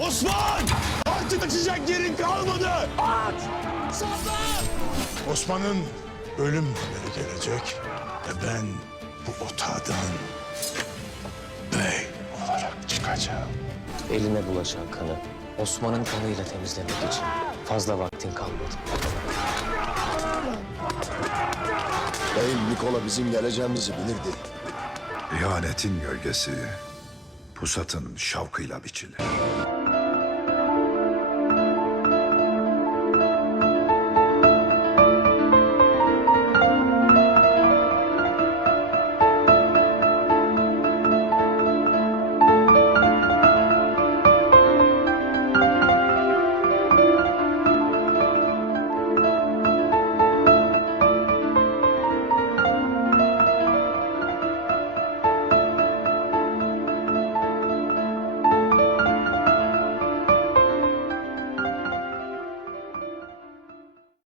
Osman! Artık açacak yerin kalmadı! Aç! Saflar! Osman'ın ölüm haberi gelecek ve ben bu otağdan bey olarak çıkacağım. Eline bulaşan kanı Osman'ın kanıyla temizlemek için fazla vaktin kalmadı. Beyim Nikola bizim geleceğimizi bilirdi. İhanetin gölgesi pusatın şavkıyla biçilir.